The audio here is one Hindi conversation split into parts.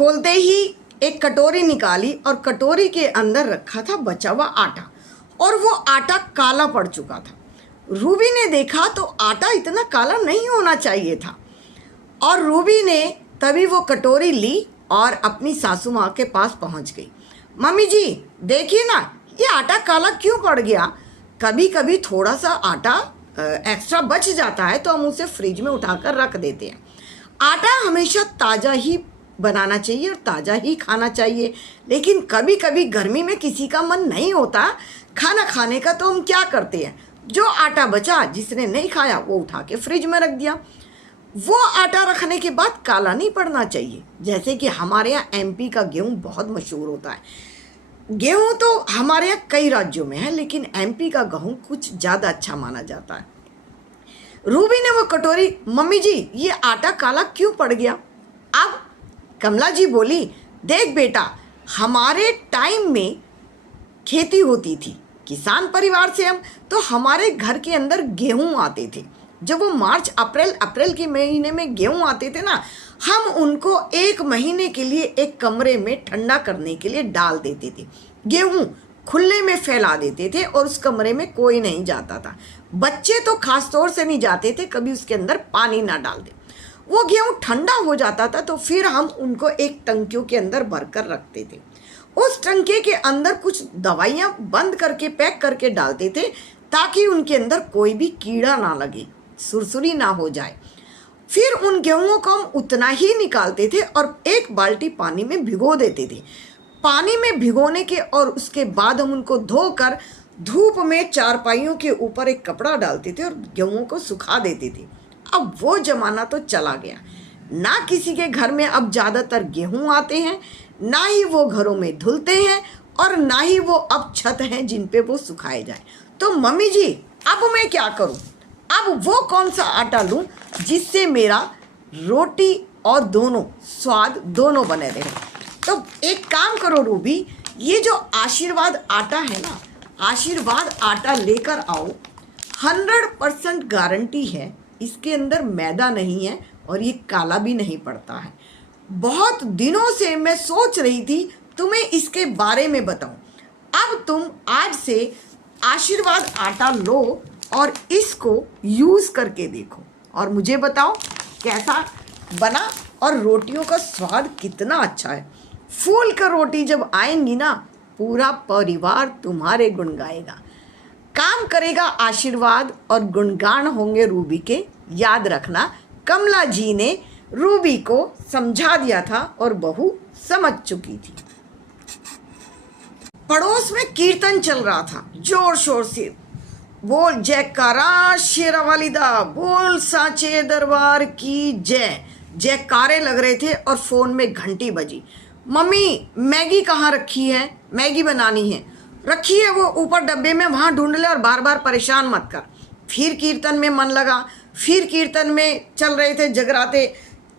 खोलते ही एक कटोरी निकाली और कटोरी के अंदर रखा था बचा हुआ आटा, और वो आटा काला पड़ चुका था। रूबी ने देखा तो आटा इतना काला नहीं होना चाहिए था, और रूबी ने तभी वो कटोरी ली और अपनी सासू माँ के पास पहुँच गई। मम्मी जी देखिए ना, ये आटा काला क्यों पड़ गया। कभी कभी थोड़ा सा आटा एक्स्ट्रा बच जाता है तो हम उसे फ्रिज में उठाकर रख देते हैं। आटा हमेशा ताज़ा ही बनाना चाहिए और ताज़ा ही खाना चाहिए, लेकिन कभी कभी गर्मी में किसी का मन नहीं होता खाना खाने का, तो हम क्या करते हैं, जो आटा बचा जिसने नहीं खाया वो उठा के फ्रिज में रख दिया। वो आटा रखने के बाद काला नहीं पड़ना चाहिए। जैसे कि हमारे यहाँ एमपी का गेहूँ बहुत मशहूर होता है। गेहूँ तो हमारे यहाँ कई राज्यों में है, लेकिन एमपी का गेहूँ कुछ ज़्यादा अच्छा माना जाता है। रूबी ने वो कटोरी, मम्मी जी ये आटा काला क्यों पड़ गया। अब कमला जी बोली, देख बेटा, हमारे टाइम में खेती होती थी, किसान परिवार से हम, तो हमारे घर के अंदर गेहूँ आते थे। जब वो मार्च अप्रैल के महीने में गेहूँ आते थे ना, हम उनको एक महीने के लिए एक कमरे में ठंडा करने के लिए डाल देते थे। गेहूँ खुले में फैला देते थे और उस कमरे में कोई नहीं जाता था। बच्चे तो खास तौर से नहीं जाते थे, कभी उसके अंदर पानी ना डाल दे। वो गेहूँ ठंडा हो जाता था तो फिर हम उनको एक टंकियों के अंदर भर कर रखते थे। उस टंके के अंदर कुछ दवाइयाँ बंद करके पैक करके डालते थे, ताकि उनके अंदर कोई भी कीड़ा ना लगे, सुरसुरी ना हो जाए। फिर उन गेहूँ को हम उतना ही निकालते थे और एक बाल्टी पानी में भिगो देते थे। पानी में भिगोने के और उसके बाद हम उनको धोकर धूप में चारपाइयों के ऊपर एक कपड़ा डालते थे और गेहूँ को सुखा देते थे। अब वो ज़माना तो चला गया, ना किसी के घर में अब ज़्यादातर गेहूँ आते हैं, ना ही वो घरों में धुलते हैं, और ना ही वो अब छत हैं जिन पे वो सुखाए जाए। तो मम्मी जी अब मैं क्या करूँ, अब वो कौन सा आटा लूँ जिससे मेरा रोटी और दोनों स्वाद दोनों बने रहे। तो एक काम करो रूबी, ये जो आशीर्वाद आटा है ना, आशीर्वाद आटा लेकर आओ। 100% गारंटी है, इसके अंदर मैदा नहीं है और ये काला भी नहीं पड़ता है। बहुत दिनों से मैं सोच रही थी तुम्हें इसके बारे में बताऊं। अब तुम आज से आशीर्वाद आटा लो और इसको यूज़ करके देखो और मुझे बताओ कैसा बना और रोटियों का स्वाद कितना अच्छा है। फूल कर रोटी जब आएंगी ना, पूरा परिवार तुम्हारे गुण गाएगा, काम करेगा आशीर्वाद और गुणगान होंगे रूबी के। याद रखना, कमला जी ने रूबी को समझा दिया था और बहू समझ चुकी थी। पड़ोस में कीर्तन चल रहा था जोर शोर से। बोल जयकारा शेरा वालिदा, बोल सांचे दरबार की जय। जयकारे लग रहे थे और फोन में घंटी बजी। मम्मी मैगी कहाँ रखी है, मैगी बनानी है। रखी है वो ऊपर डब्बे में, वहाँ ढूंढ ले और बार बार परेशान मत कर। फिर कीर्तन में मन लगा, फिर कीर्तन में चल रहे थे जगराते,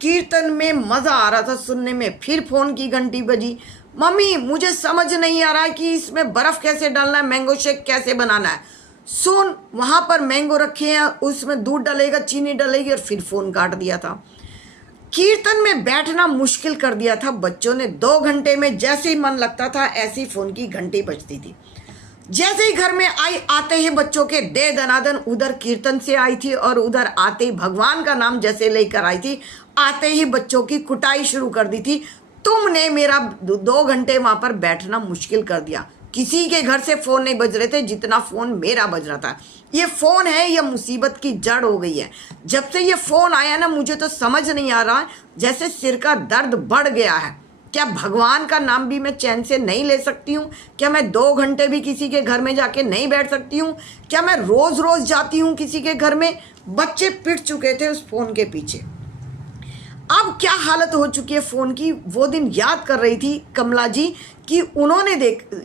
कीर्तन में मज़ा आ रहा था सुनने में। फिर फ़ोन की घंटी बजी। मम्मी मुझे समझ नहीं आ रहा है कि इसमें बर्फ़ कैसे डालना है, मैंगो शेक कैसे बनाना है। सुन, वहाँ पर मैंगो रखे हैं, उसमें दूध डलेगा, चीनी डलेगी, और फिर फ़ोन काट दिया था। कीर्तन में बैठना मुश्किल कर दिया था बच्चों ने। 2 घंटे में जैसे ही मन लगता था ऐसी फ़ोन की घंटी बजती थी। जैसे ही घर में आते ही बच्चों के दे दनादन, उधर कीर्तन से आई थी और उधर आते ही भगवान का नाम जैसे लेकर आई थी, आते ही बच्चों की कुटाई शुरू कर दी थी। तुमने मेरा 2 घंटे वहाँ पर बैठना मुश्किल कर दिया। किसी के घर से फ़ोन नहीं बज रहे थे जितना फ़ोन मेरा बज रहा था। ये फ़ोन है, ये मुसीबत की जड़ हो गई है। जब से ये फ़ोन आया ना, मुझे तो समझ नहीं आ रहा, जैसे सिर का दर्द बढ़ गया है। क्या भगवान का नाम भी मैं चैन से नहीं ले सकती हूँ? क्या मैं 2 घंटे भी किसी के घर में जाके नहीं बैठ सकती हूँ? क्या मैं रोज़ रोज़ जाती हूँ किसी के घर में? बच्चे पिट चुके थे उस फ़ोन के पीछे। अब क्या हालत हो चुकी है फ़ोन की। वो दिन याद कर रही थी कमला जी कि उन्होंने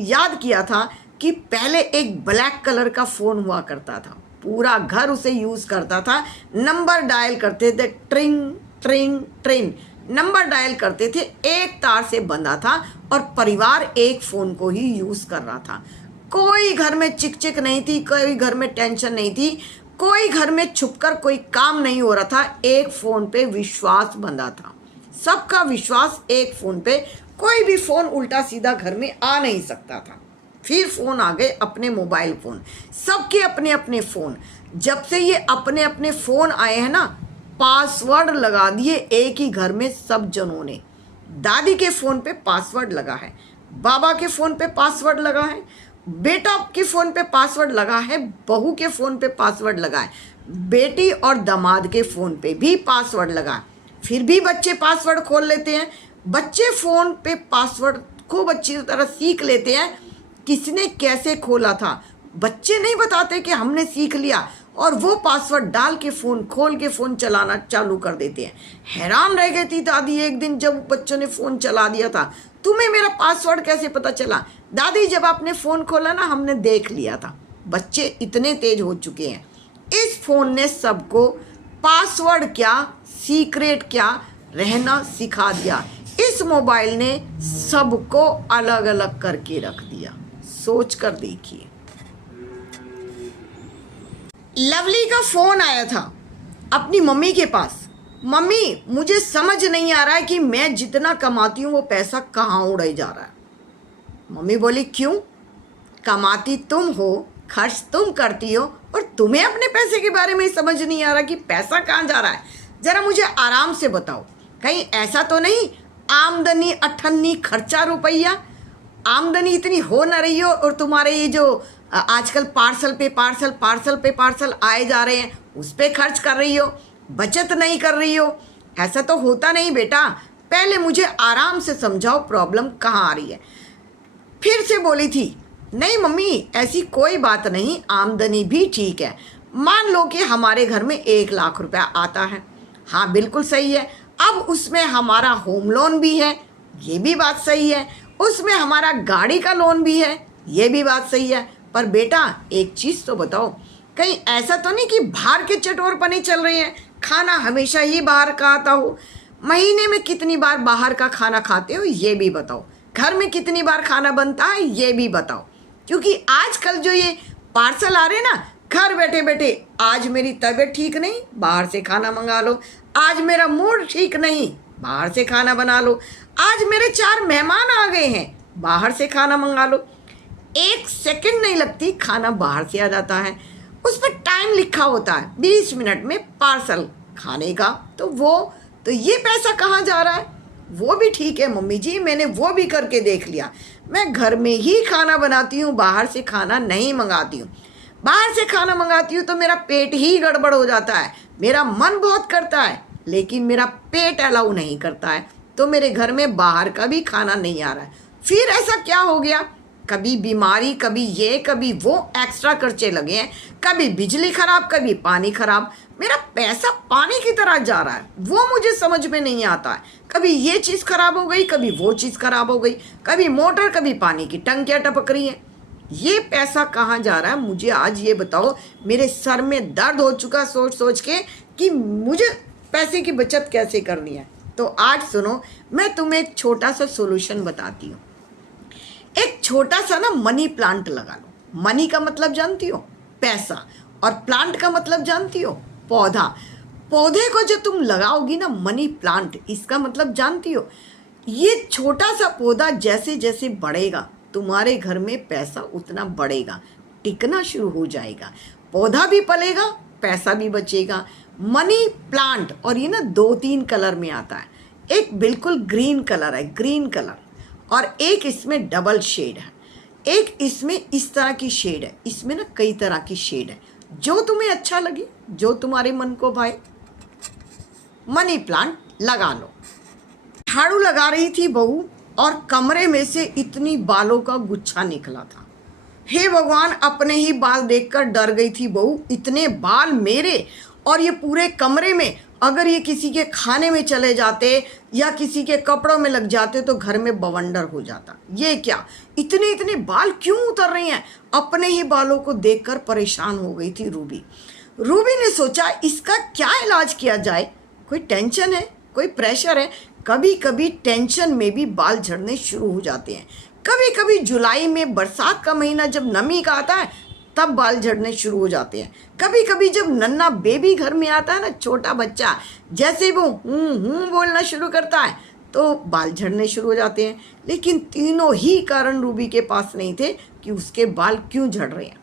याद किया था कि पहले एक ब्लैक कलर का फ़ोन हुआ करता था, पूरा घर उसे यूज़ करता था। नंबर डायल करते थे, ट्रिंग ट्रिंग ट्रिंग नंबर डायल करते थे, एक तार से बंधा था और परिवार एक फ़ोन को ही यूज़ कर रहा था। कोई घर में चिक नहीं थी, कोई घर में टेंशन नहीं थी, कोई घर में छुपकर कोई काम नहीं हो रहा था। एक फ़ोन पे विश्वास बंधा था, सबका विश्वास एक फ़ोन पे, कोई भी फ़ोन उल्टा सीधा घर में आ नहीं सकता था। फिर फ़ोन आ गए, अपने मोबाइल फ़ोन, सबके अपने अपने फ़ोन। जब से ये अपने अपने फ़ोन आए हैं ना, पासवर्ड लगा दिए एक ही घर में सब जनों ने। दादी के फ़ोन पे पासवर्ड लगा है, बाबा के फ़ोन पे पासवर्ड लगा है, बेटा के फ़ोन पे पासवर्ड लगा है, बहू के फ़ोन पे पासवर्ड लगा है, बेटी और दामाद के फ़ोन पे भी पासवर्ड लगा है। फिर भी बच्चे पासवर्ड खोल लेते हैं। बच्चे फ़ोन पे पासवर्ड खूब अच्छी तरह सीख लेते हैं, किसने कैसे खोला था बच्चे नहीं बताते कि हमने सीख लिया, और वो पासवर्ड डाल के फ़ोन खोल के फ़ोन चलाना चालू कर देते हैं। हैरान रह गई थी दादी एक दिन जब बच्चों ने फ़ोन चला दिया था, तुम्हें मेरा पासवर्ड कैसे पता चला? दादी जब आपने फ़ोन खोला ना, हमने देख लिया था। बच्चे इतने तेज हो चुके हैं। इस फ़ोन ने सबको पासवर्ड क्या, सीक्रेट क्या रहना सिखा दिया। इस मोबाइल ने सबको अलग अलग करके रख दिया। सोच कर देखिए। लवली का फ़ोन आया था अपनी मम्मी के पास। मम्मी, मुझे समझ नहीं आ रहा है कि मैं जितना कमाती हूँ वो पैसा कहाँ उड़े जा रहा है। मम्मी बोली, क्यों? कमाती तुम हो, खर्च तुम करती हो, और तुम्हें अपने पैसे के बारे में समझ नहीं आ रहा कि पैसा कहाँ जा रहा है। ज़रा मुझे आराम से बताओ, कहीं ऐसा तो नहीं आमदनी अठन्नी खर्चा रुपया, आमदनी इतनी हो न रही हो और तुम्हारे ये जो आजकल पार्सल पे पार्सल आए जा रहे हैं उस पे खर्च कर रही हो, बचत नहीं कर रही हो। ऐसा तो होता नहीं बेटा, पहले मुझे आराम से समझाओ प्रॉब्लम कहाँ आ रही है। फिर से बोली थी, नहीं मम्मी ऐसी कोई बात नहीं, आमदनी भी ठीक है। मान लो कि हमारे घर में 1 लाख रुपया आता है। हाँ बिल्कुल सही है। अब उसमें हमारा होम लोन भी है, ये भी बात सही है। उसमें हमारा गाड़ी का लोन भी है, ये भी बात सही है। पर बेटा एक चीज़ तो बताओ, कहीं ऐसा तो नहीं कि बाहर के चटोरपने चल रहे हैं, खाना हमेशा ही बाहर का आता हो? महीने में कितनी बार बाहर का खाना खाते हो ये भी बताओ। घर में कितनी बार खाना बनता है ये भी बताओ। क्योंकि आजकल जो ये पार्सल आ रहे हैं ना, घर बैठे बैठे, आज मेरी तबीयत ठीक नहीं, बाहर से खाना मंगा लो। आज मेरा मूड ठीक नहीं, बाहर से खाना बना लो। आज मेरे 4 मेहमान आ गए हैं, बाहर से खाना मंगा लो। 1 सेकंड नहीं लगती, खाना बाहर से आ जाता है। उस पर टाइम लिखा होता है 20 मिनट में पार्सल खाने का। तो ये पैसा कहाँ जा रहा है? वो भी ठीक है मम्मी जी, मैंने वो भी करके देख लिया। मैं घर में ही खाना बनाती हूँ, बाहर से खाना नहीं मंगाती हूँ। बाहर से खाना मंगाती हूँ तो मेरा पेट ही गड़बड़ हो जाता है। मेरा मन बहुत करता है लेकिन मेरा पेट अलाउ नहीं करता है, तो मेरे घर में बाहर का भी खाना नहीं आ रहा है। फिर ऐसा क्या हो गया? कभी बीमारी, कभी ये कभी वो, एक्स्ट्रा खर्चे लगे हैं। कभी बिजली खराब, कभी पानी खराब। मेरा पैसा पानी की तरह जा रहा है, वो मुझे समझ में नहीं आता है। कभी ये चीज़ खराब हो गई, कभी वो चीज़ खराब हो गई, कभी मोटर, कभी पानी की टंकियाँ टपक रही हैं। ये पैसा कहाँ जा रहा है मुझे आज ये बताओ। मेरे सर में दर्द हो चुका सोच सोच के कि मुझे पैसे की बचत कैसे करनी है। तो आज सुनो, मैं तुम्हें एक छोटा सा सोल्यूशन बताती हूँ। एक छोटा सा ना मनी प्लांट लगा लो। मनी का मतलब जानती हो? पैसा। और प्लांट का मतलब जानती हो? पौधा। पौधे को जो तुम लगाओगी ना, मनी प्लांट, इसका मतलब जानती हो? ये छोटा सा पौधा जैसे जैसे बढ़ेगा तुम्हारे घर में पैसा उतना बढ़ेगा, टिकना शुरू हो जाएगा। पौधा भी पलेगा, पैसा भी बचेगा। मनी प्लांट, और ये ना 2-3 कलर में आता है। एक बिल्कुल ग्रीन कलर है, ग्रीन कलर, और एक इसमें डबल शेड है, एक इसमें इस तरह की शेड है। इसमें ना कई तरह की शेड है, जो तुम्हें अच्छा लगे, जो तुम्हारे मन को भाए, मनी प्लांट लगा लो। झाड़ू लगा रही थी बहू और कमरे में से इतनी बालों का गुच्छा निकला था। हे भगवान, अपने ही बाल देखकर डर गई थी बहू। इतने बाल मेरे, और ये पूरे कमरे में। अगर ये किसी के खाने में चले जाते या किसी के कपड़ों में लग जाते तो घर में बवंडर हो जाता। ये क्या, इतने इतने बाल क्यों उतर रहे हैं? अपने ही बालों को देखकर परेशान हो गई थी रूबी। रूबी ने सोचा इसका क्या इलाज किया जाए। कोई टेंशन है, कोई प्रेशर है। कभी कभी टेंशन में भी बाल झड़ने शुरू हो जाते हैं। कभी कभी जुलाई में, बरसात का महीना जब नमी का आता है, तब बाल झड़ने शुरू हो जाते हैं। कभी कभी जब नन्हा बेबी घर में आता है ना, छोटा बच्चा, जैसे वो बोलना शुरू करता है तो बाल झड़ने शुरू हो जाते हैं। लेकिन तीनों ही कारण रूबी के पास नहीं थे कि उसके बाल क्यों झड़ रहे हैं।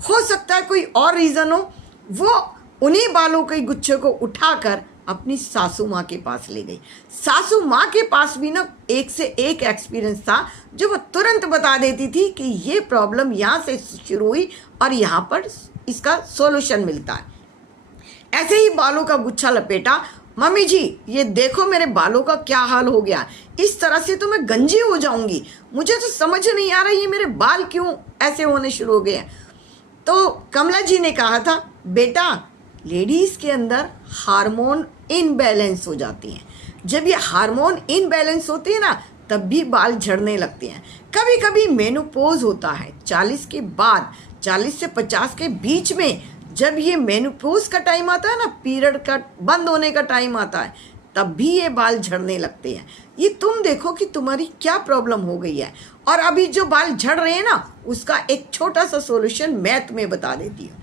हो सकता है कोई और रीज़न हो। वो उन्हीं बालों के गुच्छे को उठाकर अपनी सासू माँ के पास ले गई। सासू माँ के पास भी ना एक से एक एक्सपीरियंस था जो वो तुरंत बता देती थी कि ये प्रॉब्लम यहाँ से शुरू हुई और यहाँ पर इसका सॉल्यूशन मिलता है। ऐसे ही बालों का गुच्छा लपेटा, मम्मी जी ये देखो मेरे बालों का क्या हाल हो गया, इस तरह से तो मैं गंजी हो जाऊंगी, मुझे तो समझ नहीं आ रहा ये मेरे बाल क्यों ऐसे होने शुरू हो गए हैं। तो कमला जी ने कहा था, बेटा लेडीज़ के अंदर हार्मोन इनबैलेंस हो जाती हैं। जब ये हार्मोन इनबैलेंस होते हैं ना तब भी बाल झड़ने लगते हैं। कभी कभी मेनोपॉज होता है 40 के बाद, 40 से 50 के बीच में जब ये मेनोपॉज का टाइम आता है ना, पीरियड का बंद होने का टाइम आता है, तब भी ये बाल झड़ने लगते हैं। ये तुम देखो कि तुम्हारी क्या प्रॉब्लम हो गई है। और अभी जो बाल झड़ रहे हैं ना उसका एक छोटा सा सॉल्यूशन मैं तुम्हें बता देती हूँ।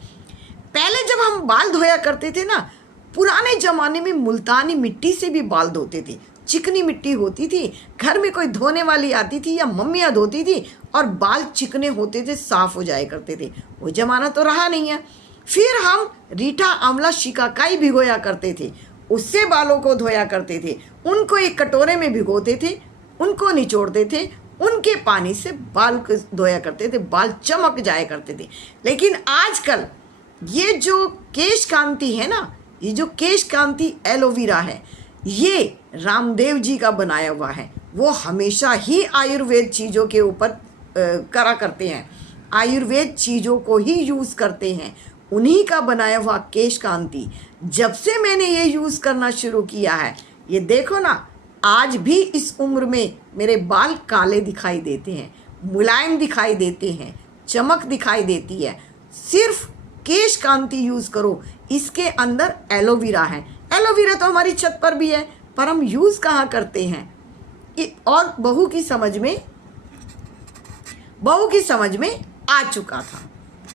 पहले जब हम बाल धोया करते थे ना, पुराने ज़माने में मुल्तानी मिट्टी से भी बाल धोते थे। चिकनी मिट्टी होती थी, घर में कोई धोने वाली आती थी या मम्मियाँ धोती थी और बाल चिकने होते थे, साफ़ हो जाया करते थे। वो ज़माना तो रहा नहीं है। फिर हम रीठा, आंवला, शिकाकाई भिगोया करते थे, उससे बालों को धोया करते थे। उनको एक कटोरे में भिगोते थे, उनको निचोड़ते थे, उनके पानी से बाल को धोया करते थे, बाल चमक जाया करते थे। लेकिन आजकल ये जो केश कांति है ना, ये जो केश कांति एलोवेरा है, ये रामदेव जी का बनाया हुआ है। वो हमेशा ही आयुर्वेद चीज़ों के ऊपर करा करते हैं, आयुर्वेद चीज़ों को ही यूज़ करते हैं। उन्हीं का बनाया हुआ केश कांति जब से मैंने ये यूज़ करना शुरू किया है, ये देखो ना, आज भी इस उम्र में मेरे बाल काले दिखाई देते हैं, मुलायम दिखाई देते हैं, चमक दिखाई देती है। सिर्फ केश कांति यूज़ करो। इसके अंदर एलोवेरा है। एलोवेरा तो हमारी छत पर भी है, पर हम यूज़ कहाँ करते हैं। और बहू की समझ में आ चुका था।